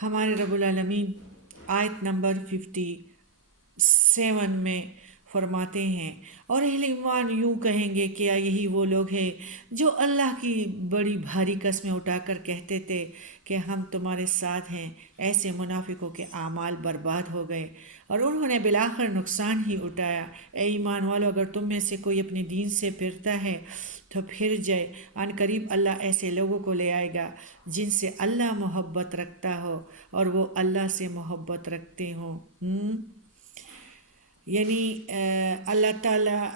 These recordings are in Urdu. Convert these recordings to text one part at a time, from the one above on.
ہمارے رب العالمین آیت نمبر 57 میں فرماتے ہیں، اور اہل ایمان یوں کہیں گے، کیا یہی وہ لوگ ہیں جو اللہ کی بڑی بھاری قسمیں اٹھا کر کہتے تھے کہ ہم تمہارے ساتھ ہیں؟ ایسے منافقوں کے اعمال برباد ہو گئے اور انہوں نے بالآخر نقصان ہی اٹھایا۔ اے ایمان والو، اگر تم میں سے کوئی اپنے دین سے پھرتا ہے تو پھر جائے، عن قریب اللہ ایسے لوگوں کو لے آئے گا جن سے اللہ محبت رکھتا ہو اور وہ اللہ سے محبت رکھتے ہوں۔ یعنی اللہ تعالیٰ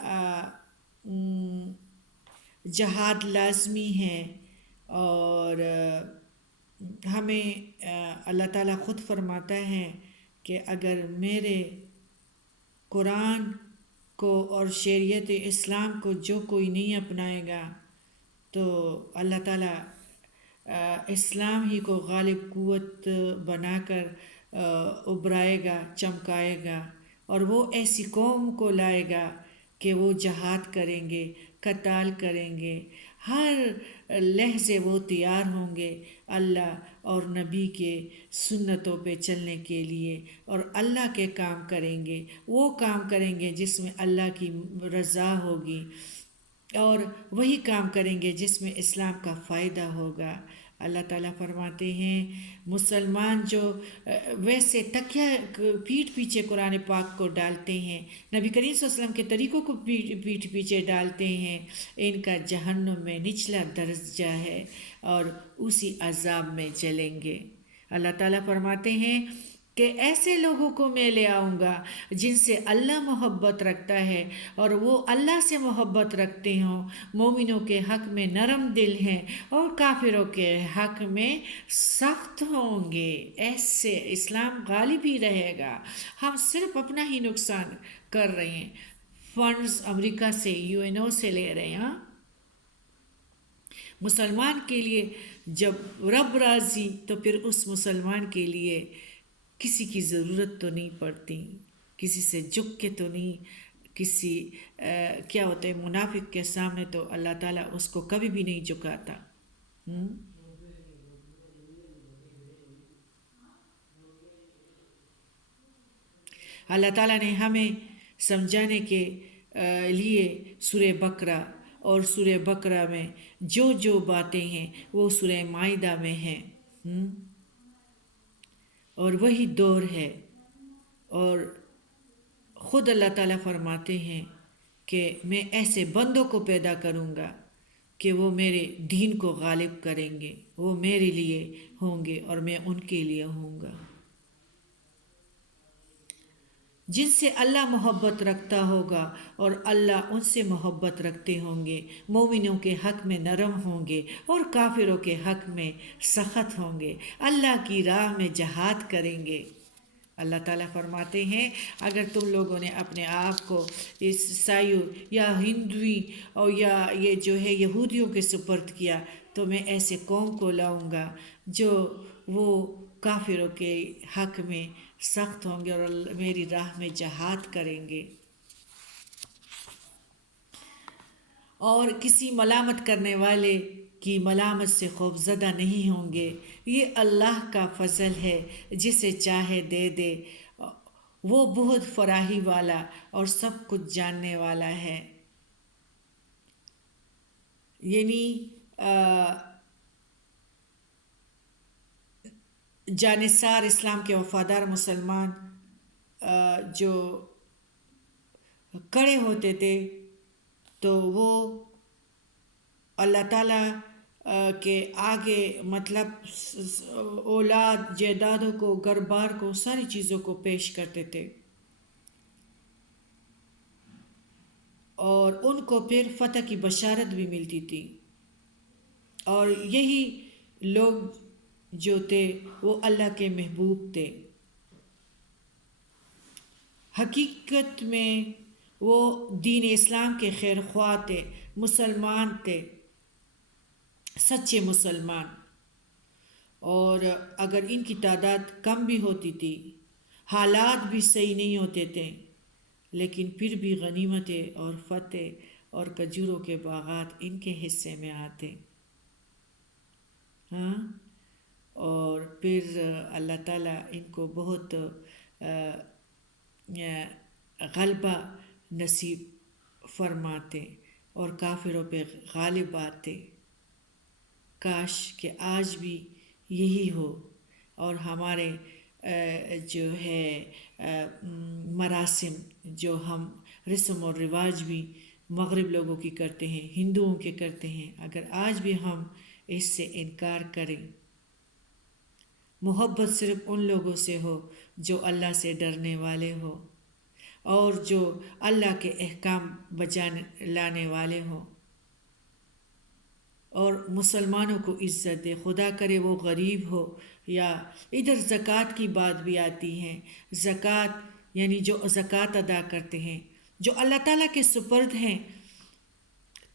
جہاد لازمی ہے، اور ہمیں اللہ تعالیٰ خود فرماتا ہے کہ اگر میرے قرآن کو اور شریعت اسلام کو جو کوئی نہیں اپنائے گا تو اللہ تعالیٰ اسلام ہی کو غالب قوت بنا کر ابھرائے گا، چمکائے گا، اور وہ ایسی قوم کو لائے گا کہ وہ جہاد کریں گے، قتال کریں گے، ہر لحظے وہ تیار ہوں گے اللہ اور نبی کے سنتوں پہ چلنے کے لیے، اور اللہ کے کام کریں گے، وہ کام کریں گے جس میں اللہ کی رضا ہوگی، اور وہی کام کریں گے جس میں اسلام کا فائدہ ہوگا۔ اللہ تعالیٰ فرماتے ہیں مسلمان جو ویسے تکیہ پیٹھ پیچھے قرآن پاک کو ڈالتے ہیں، نبی کریم صلی اللہ علیہ وسلم کے طریقوں کو پیٹھ پیچھے ڈالتے ہیں، ان کا جہنم میں نچلا درجہ ہے اور اسی عذاب میں جلیں گے۔ اللہ تعالیٰ فرماتے ہیں کہ ایسے لوگوں کو میں لے آؤں گا جن سے اللہ محبت رکھتا ہے اور وہ اللہ سے محبت رکھتے ہوں، مومنوں کے حق میں نرم دل ہیں اور کافروں کے حق میں سخت ہوں گے۔ ایسے اسلام غالب ہی رہے گا۔ ہم صرف اپنا ہی نقصان کر رہے ہیں، فنڈز امریکہ سے، UN سے لے رہے ہیں۔ مسلمان کے لیے جب رب راضی تو پھر اس مسلمان کے لیے کسی کی ضرورت تو نہیں پڑتی، کسی سے جھک کے تو نہیں، کسی کیا ہوتا ہے منافق کے سامنے تو اللہ تعالیٰ اس کو کبھی بھی نہیں جھکاتا۔ اللہ تعالیٰ نے ہمیں سمجھانے کے لیے سورہ بقرہ اور سورہ بقرہ میں جو جو باتیں ہیں وہ سورہ مائدہ میں ہیں، اور وہی دور ہے، اور خود اللہ تعالیٰ فرماتے ہیں کہ میں ایسے بندوں کو پیدا کروں گا کہ وہ میرے دین کو غالب کریں گے، وہ میرے لیے ہوں گے اور میں ان کے لیے ہوں گا۔ جن سے اللہ محبت رکھتا ہوگا اور اللہ ان سے محبت رکھتے ہوں گے، مومنوں کے حق میں نرم ہوں گے اور کافروں کے حق میں سخت ہوں گے، اللہ کی راہ میں جہاد کریں گے۔ اللہ تعالیٰ فرماتے ہیں اگر تم لوگوں نے اپنے آپ کو عیسائیوں یا ہندوی اور یا یہ جو ہے یہودیوں کے سپرد کیا تو میں ایسے قوم کو لاؤں گا جو وہ کافروں کے حق میں سخت ہوں گے اور میری راہ میں جہاد کریں گے، اور کسی ملامت کرنے والے کی ملامت سے خوف زدہ نہیں ہوں گے۔ یہ اللہ کا فضل ہے، جسے چاہے دے دے، وہ بہت فراخی والا اور سب کچھ جاننے والا ہے۔ یعنی جانثار اسلام کے وفادار مسلمان جو کڑے ہوتے تھے تو وہ اللہ تعالیٰ کے آگے مطلب اولاد، جائیدادوں کو، گھر بار کو، ساری چیزوں کو پیش کرتے تھے، اور ان کو پھر فتح کی بشارت بھی ملتی تھی، اور یہی لوگ جو تھے وہ اللہ کے محبوب تھے۔ حقیقت میں وہ دین اسلام کے خیر خواہ تھے، مسلمان تھے، سچے مسلمان، اور اگر ان کی تعداد کم بھی ہوتی تھی، حالات بھی صحیح نہیں ہوتے تھے، لیکن پھر بھی غنیمتیں اور فتح اور کھجوروں کے باغات ان کے حصے میں آتے۔ ہاں، اور پھر اللہ تعالیٰ ان کو بہت غلبہ نصیب فرماتے اور کافروں پہ غالب آتے۔ کاش کہ آج بھی یہی ہو اور ہمارے جو ہے مراسم، جو ہم رسم اور رواج بھی مغرب لوگوں کی کرتے ہیں، ہندوؤں کے کرتے ہیں، اگر آج بھی ہم اس سے انکار کریں۔ محبت صرف ان لوگوں سے ہو جو اللہ سے ڈرنے والے ہو اور جو اللہ کے احکام بجانے لانے والے ہوں، اور مسلمانوں کو عزت دے۔ خدا کرے وہ غریب ہو، یا ادھر زکوٰۃ کی بات بھی آتی ہے۔ زکوٰۃ یعنی جو زکوٰۃ ادا کرتے ہیں، جو اللہ تعالیٰ کے سپرد ہیں،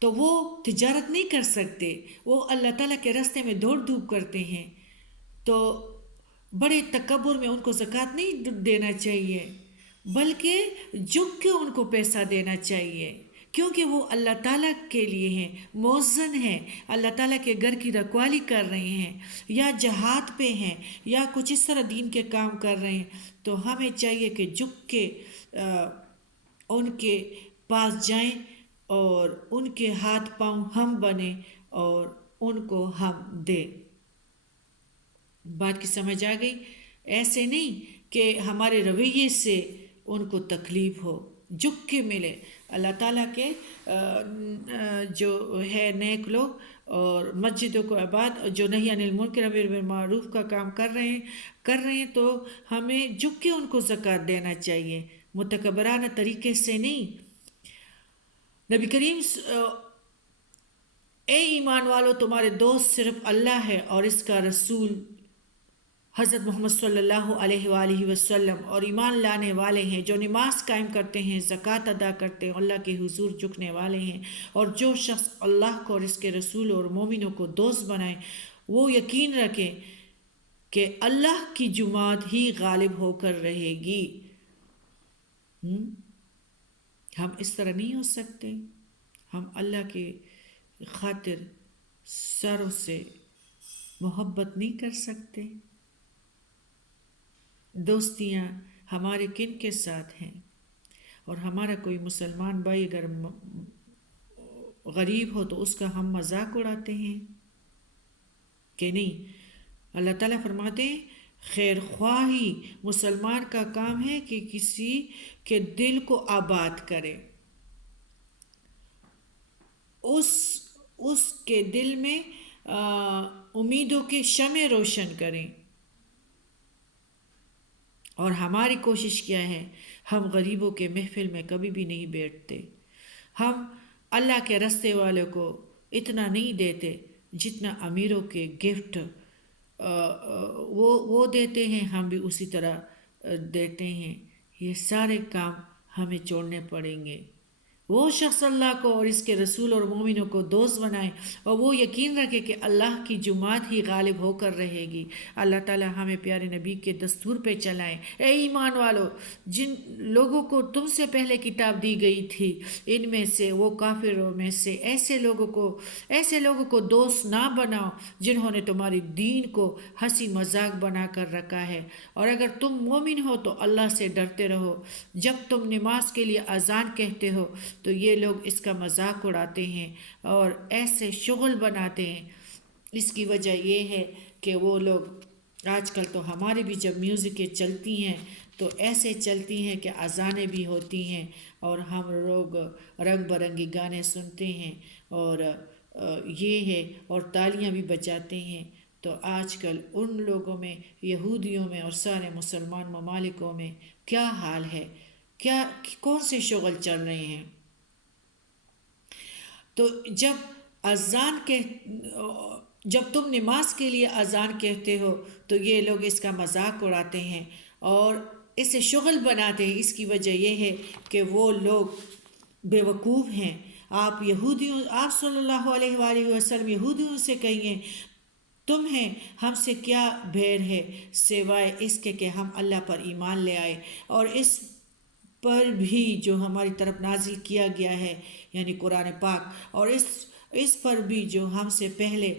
تو وہ تجارت نہیں کر سکتے، وہ اللہ تعالیٰ کے راستے میں دوڑ دھوپ کرتے ہیں، تو بڑے تکبر میں ان کو زکوٰۃ نہیں دینا چاہیے، بلکہ جھک کے ان کو پیسہ دینا چاہیے، کیونکہ وہ اللہ تعالیٰ کے لیے ہیں، مؤذن ہیں، اللہ تعالیٰ کے گھر کی رکھوالی کر رہے ہیں، یا جہاد پہ ہیں، یا کچھ اس طرح دین کے کام کر رہے ہیں، تو ہمیں چاہیے کہ جھک کے ان کے پاس جائیں اور ان کے ہاتھ پاؤں ہم بنیں اور ان کو ہم دیں۔ بات کی سمجھ آ گئی؟ ایسے نہیں کہ ہمارے رویے سے ان کو تکلیف ہو، جھک کے ملے۔ اللہ تعالیٰ کے جو ہے نیک لوگ اور مسجدوں کو آباد، جو نہی عن المنکر امر بالمعروف کا کام کر رہے ہیں تو ہمیں جھک کے ان کو زکوٰۃ دینا چاہیے، متکبرانہ طریقے سے نہیں۔ نبی کریم اے ایمان والو، تمہارے دوست صرف اللہ ہے اور اس کا رسول حضرت محمد صلی اللہ علیہ وآلہ وسلم، اور ایمان لانے والے ہیں جو نماز قائم کرتے ہیں، زکوٰۃ ادا کرتے ہیں، اللہ کے حضور جھکنے والے ہیں، اور جو شخص اللہ کو اور اس کے رسول اور مومنوں کو دوست بنائے، وہ یقین رکھیں کہ اللہ کی جماعت ہی غالب ہو کر رہے گی۔ ہم اس طرح نہیں ہو سکتے، ہم اللہ کی خاطر سروں سے محبت نہیں کر سکتے۔ دوستیاں ہمارے کن کے ساتھ ہیں؟ اور ہمارا کوئی مسلمان بھائی اگر غریب ہو تو اس کا ہم مذاق اڑاتے ہیں کہ نہیں؟ اللہ تعالیٰ فرماتے ہیں خیر خواہی مسلمان کا کام ہے کہ کسی کے دل کو آباد کرے، اس کے دل میں امیدوں کے شمع روشن کریں۔ اور ہماری کوشش کیا ہے؟ ہم غریبوں کے محفل میں کبھی بھی نہیں بیٹھتے، ہم اللہ کے راستے والوں کو اتنا نہیں دیتے جتنا امیروں کے گفٹ وہ دیتے ہیں، ہم بھی اسی طرح دیتے ہیں۔ یہ سارے کام ہمیں چھوڑنے پڑیں گے۔ وہ شخص اللہ کو اور اس کے رسول اور مومنوں کو دوست بنائے اور وہ یقین رکھے کہ اللہ کی جماعت ہی غالب ہو کر رہے گی۔ اللہ تعالیٰ ہمیں پیارے نبی کے دستور پہ چلائیں۔ اے ایمان والو، جن لوگوں کو تم سے پہلے کتاب دی گئی تھی، ان میں سے وہ کافروں میں سے ایسے لوگوں کو دوست نہ بناؤ جنہوں نے تمہاری دین کو ہنسی مذاق بنا کر رکھا ہے، اور اگر تم مومن ہو تو اللہ سے ڈرتے رہو۔ جب تم نماز کے لیے اذان کہتے ہو تو یہ لوگ اس کا مذاق اڑاتے ہیں اور ایسے شغل بناتے ہیں۔ اس کی وجہ یہ ہے کہ وہ لوگ آج کل تو ہمارے بھی جب میوزکیں چلتی ہیں تو ایسے چلتی ہیں کہ اذانیں بھی ہوتی ہیں اور ہم لوگ رنگ برنگی گانے سنتے ہیں اور یہ ہے، اور تالیاں بھی بجاتے ہیں۔ تو آج کل ان لوگوں میں، یہودیوں میں اور سارے مسلمان ممالکوں میں کیا حال ہے، کون سے شغل چل رہے ہیں؟ تو جب تم نماز کے لیے اذان کہتے ہو تو یہ لوگ اس کا مذاق اڑاتے ہیں اور اسے شغل بناتے ہیں۔ اس کی وجہ یہ ہے کہ وہ لوگ بے وقوف ہیں۔ آپ صلی اللہ علیہ وآلہ وسلم یہودیوں سے کہیں تمہیں ہم سے کیا بھید ہے سوائے اس کے کہ ہم اللہ پر ایمان لے آئے اور اس پر بھی جو ہماری طرف نازل کیا گیا ہے، یعنی قرآن پاک، اور اس اس پر بھی جو ہم سے پہلے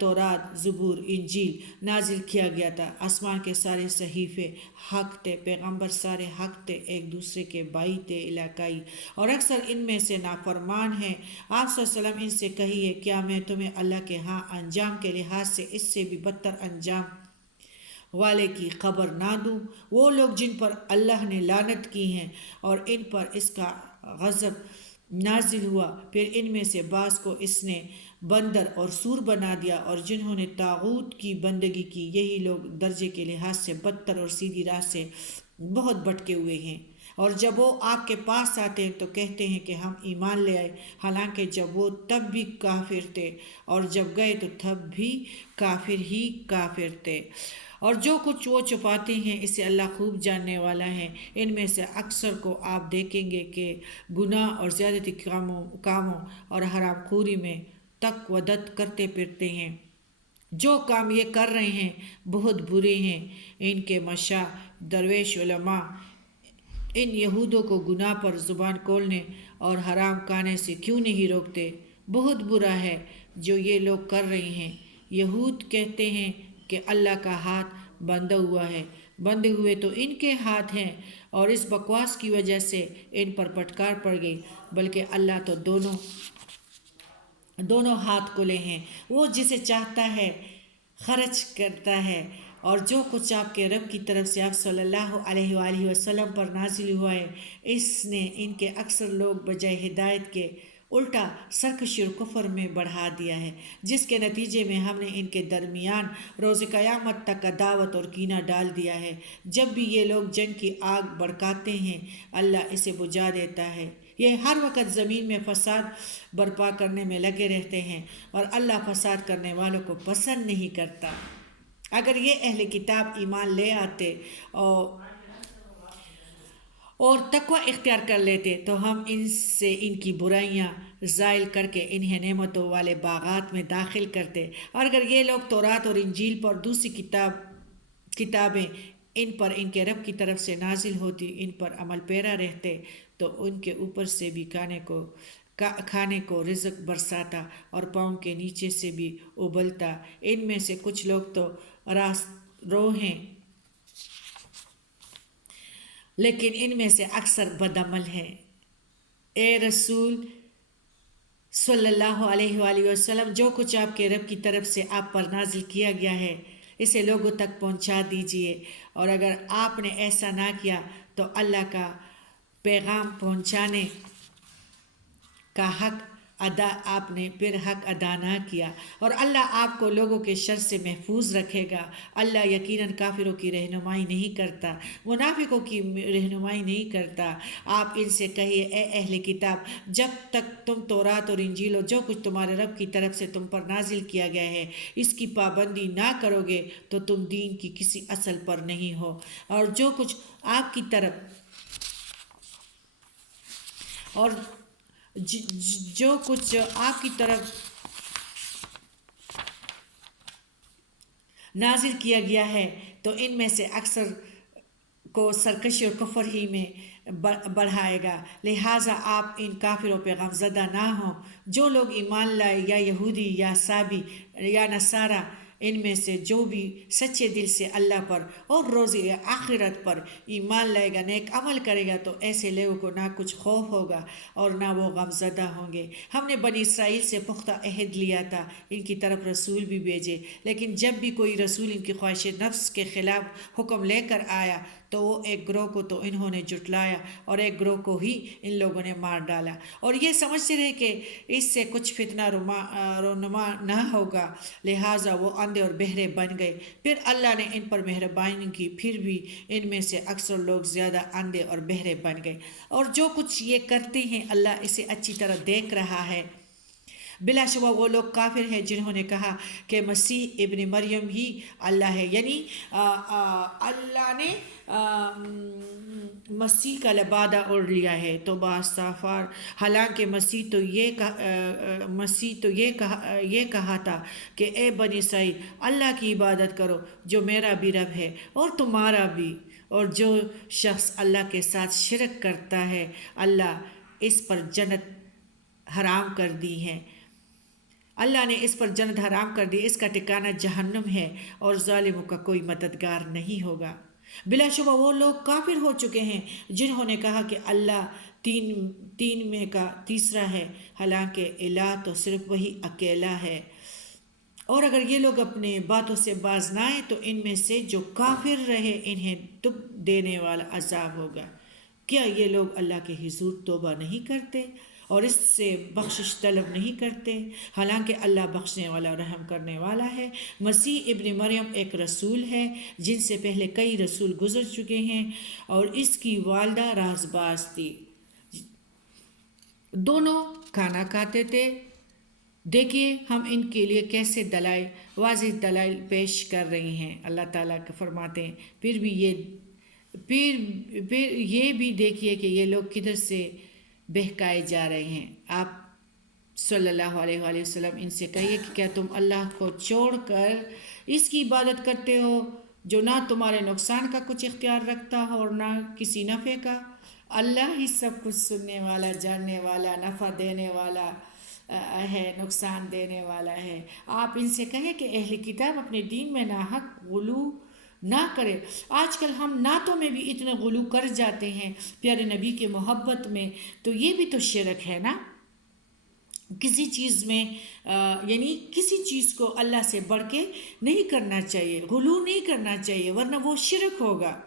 تورات، زبور، انجیل نازل کیا گیا تھا۔ آسمان کے سارے صحیفے حق تھے، پیغمبر سارے حق تھے، ایک دوسرے کے بھائی تھے علاقائی، اور اکثر ان میں سے نافرمان ہیں۔ آپ صلی اللہ علیہ وسلم ان سے کہیے، کیا میں تمہیں اللہ کے ہاں انجام کے لحاظ سے اس سے بھی بدتر انجام والے کی خبر نہ دوں؟ وہ لوگ جن پر اللہ نے لعنت کی ہیں اور ان پر اس کا غضب نازل ہوا، پھر ان میں سے بعض کو اس نے بندر اور سور بنا دیا، اور جنہوں نے طاغوت کی بندگی کی، یہی لوگ درجے کے لحاظ سے بدتر اور سیدھی راہ سے بہت بھٹکے ہوئے ہیں۔ اور جب وہ آپ کے پاس آتے ہیں تو کہتے ہیں کہ ہم ایمان لے آئے، حالانکہ جب وہ تب بھی کافر تھے، اور جب گئے تو تب بھی کافر ہی کافر تھے۔ اور جو کچھ وہ چھپاتے ہیں اسے اللہ خوب جاننے والا ہے۔ ان میں سے اکثر کو آپ دیکھیں گے کہ گناہ اور زیادتی کاموں اور حرام خوری میں تک ودت کرتے پھرتے ہیں۔ جو کام یہ کر رہے ہیں بہت برے ہیں۔ ان کے مشاہ، درویش، علماء ان یہودوں کو گناہ پر زبان کھولنے اور حرام کھانے سے کیوں نہیں روکتے؟ بہت برا ہے جو یہ لوگ کر رہے ہیں۔ یہود کہتے ہیں کہ اللہ کا ہاتھ بندھا ہوا ہے، بندھے ہوئے تو ان کے ہاتھ ہیں، اور اس بکواس کی وجہ سے ان پر پھٹکار پڑ گئی، بلکہ اللہ تو دونوں ہاتھ کھلے ہیں، وہ جسے چاہتا ہے خرچ کرتا ہے۔ اور جو کچھ آپ کے رب کی طرف سے آپ صلی اللہ علیہ وآلہ وسلم پر نازل ہوا ہے، اس نے ان کے اکثر لوگ بجائے ہدایت کے الٹا سرکشی اور کفر میں بڑھا دیا ہے، جس کے نتیجے میں ہم نے ان کے درمیان روز قیامت تک عداوت اور کینہ ڈال دیا ہے۔ جب بھی یہ لوگ جنگ کی آگ بھڑکاتے ہیں، اللہ اسے بجھا دیتا ہے۔ یہ ہر وقت زمین میں فساد برپا کرنے میں لگے رہتے ہیں، اور اللہ فساد کرنے والوں کو پسند نہیں کرتا۔ اگر یہ اہل کتاب ایمان لے آتے اور تقوی اختیار کر لیتے تو ہم ان سے ان کی برائیاں زائل کر کے انہیں نعمتوں والے باغات میں داخل کرتے۔ اور اگر یہ لوگ تورات اور انجیل پر دوسری کتابیں ان پر ان کے رب کی طرف سے نازل ہوتی ان پر عمل پیرا رہتے تو ان کے اوپر سے بھی کھانے کو رزق برساتا اور پاؤں کے نیچے سے بھی ابلتا۔ ان میں سے کچھ لوگ تو راست رو ہیں، لیکن ان میں سے اکثر بدعمل ہیں۔ اے رسول صلی اللہ علیہ وآلہ وسلم، جو کچھ آپ کے رب کی طرف سے آپ پر نازل کیا گیا ہے اسے لوگوں تک پہنچا دیجئے، اور اگر آپ نے ایسا نہ کیا تو اللہ کا پیغام پہنچانے کا حق آپ نے پھر حق ادا نہ کیا، اور اللہ آپ کو لوگوں کے شر سے محفوظ رکھے گا۔ اللہ یقیناً کافروں کی رہنمائی نہیں کرتا، منافقوں کی رہنمائی نہیں کرتا۔ آپ ان سے کہیے، اے اہل کتاب، جب تک تم تورات اور انجیل اور جو کچھ تمہارے رب کی طرف سے تم پر نازل کیا گیا ہے اس کی پابندی نہ کرو گے تو تم دین کی کسی اصل پر نہیں ہو، اور جو کچھ آپ کی طرف نازل کیا گیا ہے تو ان میں سے اکثر کو سرکشی اور کفر ہی میں بڑھائے گا۔ لہٰذا آپ ان کافروں پہ غمزدہ نہ ہوں۔ جو لوگ ایمان لائے، یا یہودی یا عیسائی یا نصارہ، ان میں سے جو بھی سچے دل سے اللہ پر اور روز آخرت پر ایمان لائے گا، نیک عمل کرے گا، تو ایسے لوگوں کو نہ کچھ خوف ہوگا اور نہ وہ غمزدہ ہوں گے۔ ہم نے بنی اسرائیل سے پختہ عہد لیا تھا، ان کی طرف رسول بھی بھیجے، لیکن جب بھی کوئی رسول ان کی خواہش نفس کے خلاف حکم لے کر آیا تو وہ ایک گروہ کو تو انہوں نے جھٹلایا اور ایک گروہ کو ہی ان لوگوں نے مار ڈالا، اور یہ سمجھتے رہے کہ اس سے کچھ فتنہ رونما نہ ہوگا، لہٰذا وہ اندھے اور بہرے بن گئے۔ پھر اللہ نے ان پر مہربانی کی، پھر بھی ان میں سے اکثر لوگ زیادہ اندھے اور بہرے بن گئے، اور جو کچھ یہ کرتے ہیں اللہ اسے اچھی طرح دیکھ رہا ہے۔ بلا شبہ وہ لوگ کافر ہیں جنہوں نے کہا کہ مسیح ابن مریم ہی اللہ ہے، یعنی اللہ نے مسیح کا لبادہ اوڑھ لیا ہے، توبہ استغفار۔ حالانکہ مسیح تو یہ کہا تھا کہ اے بنی اسرائیل، اللہ کی عبادت کرو جو میرا بھی رب ہے اور تمہارا بھی، اور جو شخص اللہ کے ساتھ شرک کرتا ہے اللہ اس پر جنت حرام کر دی ہے۔ اللہ نے اس پر جنت حرام کر دی، اس کا ٹھکانہ جہنم ہے اور ظالموں کا کوئی مددگار نہیں ہوگا۔ بلا شبہ وہ لوگ کافر ہو چکے ہیں جنہوں نے کہا کہ اللہ تین میں کا تیسرا ہے، حالانکہ الہ تو صرف وہی اکیلا ہے۔ اور اگر یہ لوگ اپنے باتوں سے باز نہ آئیں تو ان میں سے جو کافر رہے انہیں دکھ دینے والا عذاب ہوگا۔ کیا یہ لوگ اللہ کے حضور توبہ نہیں کرتے اور اس سے بخشش طلب نہیں کرتے، حالانکہ اللہ بخشنے والا اور رحم کرنے والا ہے۔ مسیح ابن مریم ایک رسول ہے جن سے پہلے کئی رسول گزر چکے ہیں، اور اس کی والدہ راز باز تھی، دونوں کھانا کھاتے تھے۔ دیکھیے ہم ان کے لیے کیسے دلائل، واضح دلائل پیش کر رہے ہیں۔ اللہ تعالیٰ کے فرماتے ہیں پھر یہ بھی دیکھیے کہ یہ لوگ کدھر سے بہکائے جا رہے ہیں۔ آپ صلی اللہ علیہ وآلہ وسلم ان سے کہیے کہ کیا تم اللہ کو چھوڑ کر اس کی عبادت کرتے ہو جو نہ تمہارے نقصان کا کچھ اختیار رکھتا ہو اور نہ کسی نفع کا؟ اللہ ہی سب کچھ سننے والا، جاننے والا، نفع دینے والا ہے، نقصان دینے والا ہے۔ آپ ان سے کہیں کہ اہل کتاب اپنے دین میں ناحق غلو نہ کرے۔ آج کل ہم نعتوں میں بھی اتنے غلو کر جاتے ہیں پیارے نبی کے محبت میں، تو یہ بھی تو شرک ہے نا۔ کسی چیز میں یعنی کسی چیز کو اللہ سے بڑھ کے نہیں کرنا چاہیے، غلو نہیں کرنا چاہیے، ورنہ وہ شرک ہوگا۔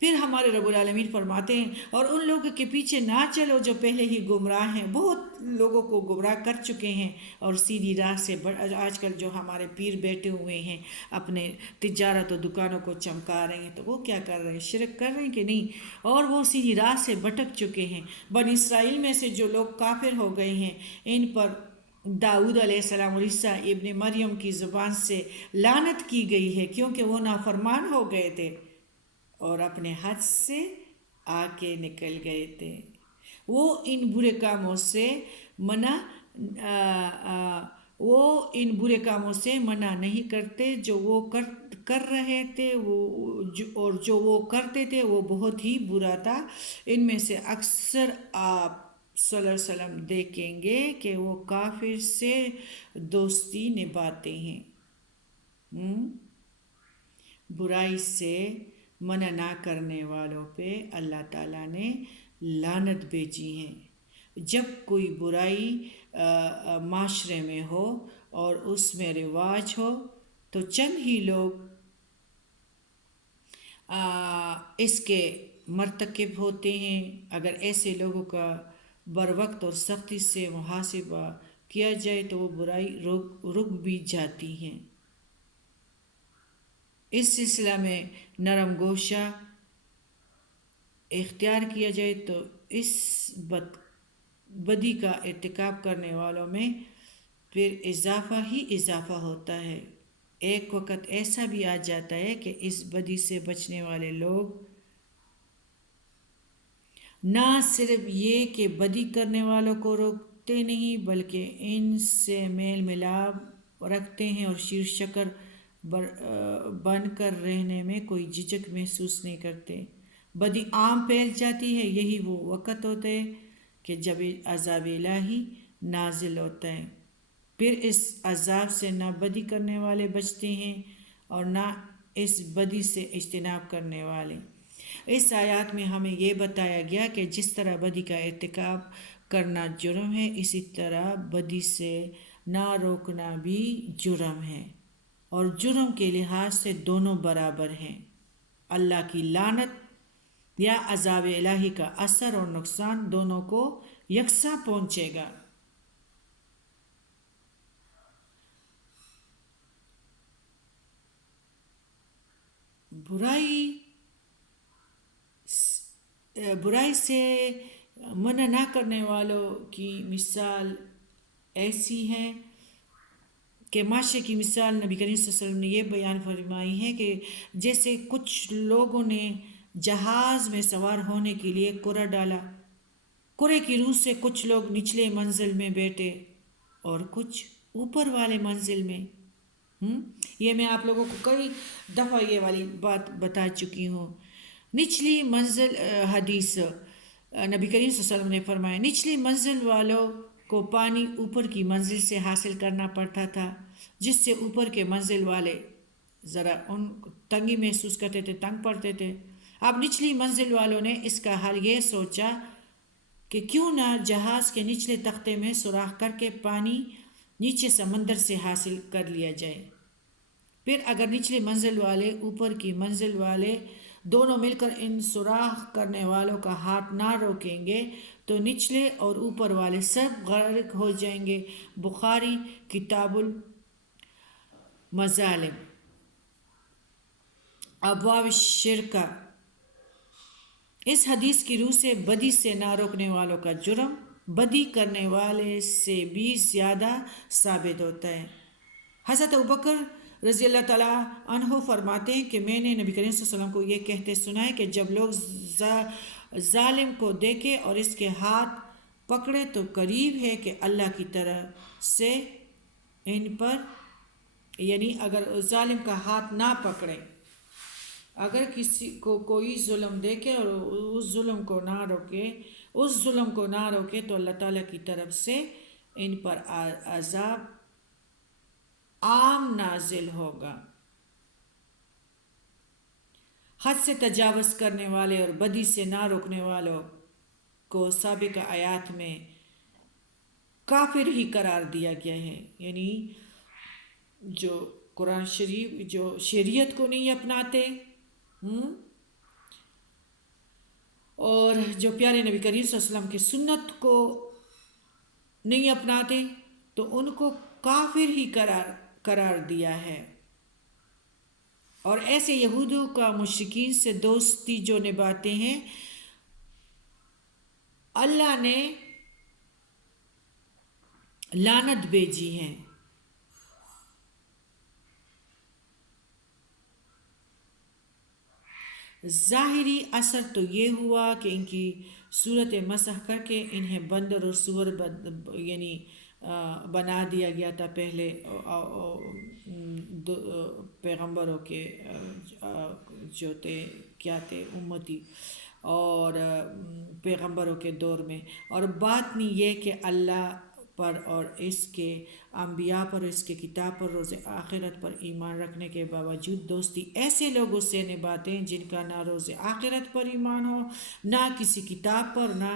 پھر ہمارے رب العالمین فرماتے ہیں اور ان لوگوں کے پیچھے نہ چلو جو پہلے ہی گمراہ ہیں، بہت لوگوں کو گمراہ کر چکے ہیں اور سیدھی راہ سے آج کل جو ہمارے پیر بیٹھے ہوئے ہیں اپنے تجارت و دکانوں کو چمکا رہے ہیں، تو وہ کیا کر رہے ہیں؟ شرک کر رہے ہیں کہ نہیں؟ اور وہ سیدھی راہ سے بھٹک چکے ہیں۔ بنی اسرائیل میں سے جو لوگ کافر ہو گئے ہیں، ان پر داؤد علیہ السلام اور عیسیٰ ابن مریم کی زبان سے لعنت کی گئی ہے، کیونکہ وہ نافرمان ہو گئے تھے اور اپنے حد سے آ کے نکل گئے تھے۔ وہ ان برے کاموں سے منع نہیں کرتے جو وہ کر رہے تھے، اور جو وہ کرتے تھے وہ بہت ہی برا تھا۔ ان میں سے اکثر آپ صلی اللہ علیہ وسلم دیکھیں گے کہ وہ کافر سے دوستی نبھاتے ہیں۔ برائی سے منع نہ کرنے والوں پہ اللہ تعالیٰ نے لعنت بھیجی ہے۔ جب کوئی برائی معاشرے میں ہو اور اس میں رواج ہو تو چند ہی لوگ اس کے مرتکب ہوتے ہیں۔ اگر ایسے لوگوں کا بروقت اور سختی سے محاسبہ کیا جائے تو وہ برائی رک بھی جاتی ہیں۔ اس سلسلہ میں نرم گوشہ اختیار کیا جائے تو اس بدی کا ارتکاب کرنے والوں میں پھر اضافہ ہی اضافہ ہوتا ہے۔ ایک وقت ایسا بھی آ جاتا ہے کہ اس بدی سے بچنے والے لوگ نہ صرف یہ کہ بدی کرنے والوں کو روکتے نہیں بلکہ ان سے میل ملاپ رکھتے ہیں اور شیر شکر بن کر رہنے میں کوئی جھجک محسوس نہیں کرتے۔ بدی عام پھیل جاتی ہے، یہی وہ وقت ہوتا ہے کہ جب عذاب الہی نازل ہوتا ہے۔ پھر اس عذاب سے نہ بدی کرنے والے بچتے ہیں اور نہ اس بدی سے اجتناب کرنے والے۔ اس آیات میں ہمیں یہ بتایا گیا کہ جس طرح بدی کا ارتکاب کرنا جرم ہے، اسی طرح بدی سے نہ روکنا بھی جرم ہے، اور جرم کے لحاظ سے دونوں برابر ہیں۔ اللہ کی لعنت یا عذاب الہی کا اثر اور نقصان دونوں کو یکساں پہنچے گا۔ برائی سے منع نہ کرنے والوں کی مثال ایسی ہے کہ معاشرے کی مثال نبی کریم صلی اللہ علیہ وسلم نے یہ بیان فرمائی ہے کہ جیسے کچھ لوگوں نے جہاز میں سوار ہونے کے لیے کرہ ڈالا، کرے کی روح سے کچھ لوگ نچلے منزل میں بیٹھے اور کچھ اوپر والے منزل میں۔ یہ میں آپ لوگوں کو کئی دفعہ یہ والی بات بتا چکی ہوں۔ نچلی منزل حدیث نبی کریم صلی اللہ علیہ وسلم نے فرمایا، نچلی منزل والوں کو پانی اوپر کی منزل سے حاصل کرنا پڑتا تھا، جس سے اوپر کے منزل والے ذرا ان تنگی محسوس کرتے تھے، تنگ پڑتے تھے۔ اب نچلی منزل والوں نے اس کا حل یہ سوچا کہ کیوں نہ جہاز کے نچلے تختے میں سوراخ کر کے پانی نیچے سمندر سے حاصل کر لیا جائے۔ پھر اگر نچلی منزل والے اوپر کی منزل والے دونوں مل کر ان سوراخ کرنے والوں کا ہاتھ نہ روکیں گے تو نچلے اور اوپر والے سب غرق ہو جائیں گے۔ بخاری کتاب المظالم ابواب الشرکہ۔ اس حدیث کی روح سے بدی سے نہ روکنے والوں کا جرم بدی کرنے والے سے بھی زیادہ ثابت ہوتا ہے۔ حضرت ابوبکر رضی اللہ تعالیٰ عنہ فرماتے ہیں کہ میں نے نبی کریم صلی اللہ علیہ وسلم کو یہ کہتے سنا ہے کہ جب لوگ ظالم کو دیکھے اور اس کے ہاتھ پکڑے تو قریب ہے کہ اللہ کی طرف سے ان پر، یعنی اگر ظالم کا ہاتھ نہ پکڑے، اگر کسی کو کوئی ظلم دیکھے اور اس ظلم کو نہ روکے تو اللہ تعالیٰ کی طرف سے ان پر عذاب عام نازل ہوگا۔ حد سے تجاوز کرنے والے اور بدی سے نہ روکنے والوں کو سابقہ آیات میں کافر ہی قرار دیا گیا ہے، یعنی جو قرآن شریف، جو شریعت کو نہیں اپناتے اور جو پیارے نبی کریم صلی اللہ علیہ وسلم کی سنت کو نہیں اپناتے تو ان کو کافر ہی قرار دیا ہے۔ اور ایسے یہودوں کا مشرکین سے دوستی جو نبھاتے ہیں، اللہ نے لعنت بھیجی ہے۔ ظاہری اثر تو یہ ہوا کہ ان کی صورت مسح کر کے انہیں بندر اور سور یعنی بنا دیا گیا تھا پہلے پیغمبروں کے جو تھے امتی اور پیغمبروں کے دور میں، اور بات نہیں یہ کہ اللہ پر اور اس کے انبیاء پر، اس کے کتاب پر، روز آخرت پر ایمان رکھنے کے باوجود دوستی ایسے لوگوں سے نبھاتے ہیں جن کا نہ روز آخرت پر ایمان ہو، نہ کسی کتاب پر، نہ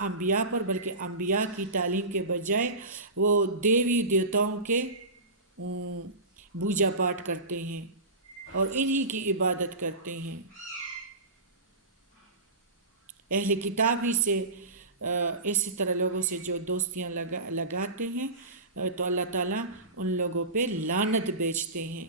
انبیاء پر، بلکہ انبیاء کی تعلیم کے بجائے وہ دیوی دیوتاؤں کے پوجا پاٹ کرتے ہیں اور انہی کی عبادت کرتے ہیں۔ اہل کتاب ہی سے اسی طرح لوگوں سے جو دوستیاں لگاتے ہیں تو اللہ تعالیٰ ان لوگوں پہ لعنت بھیجتے ہیں۔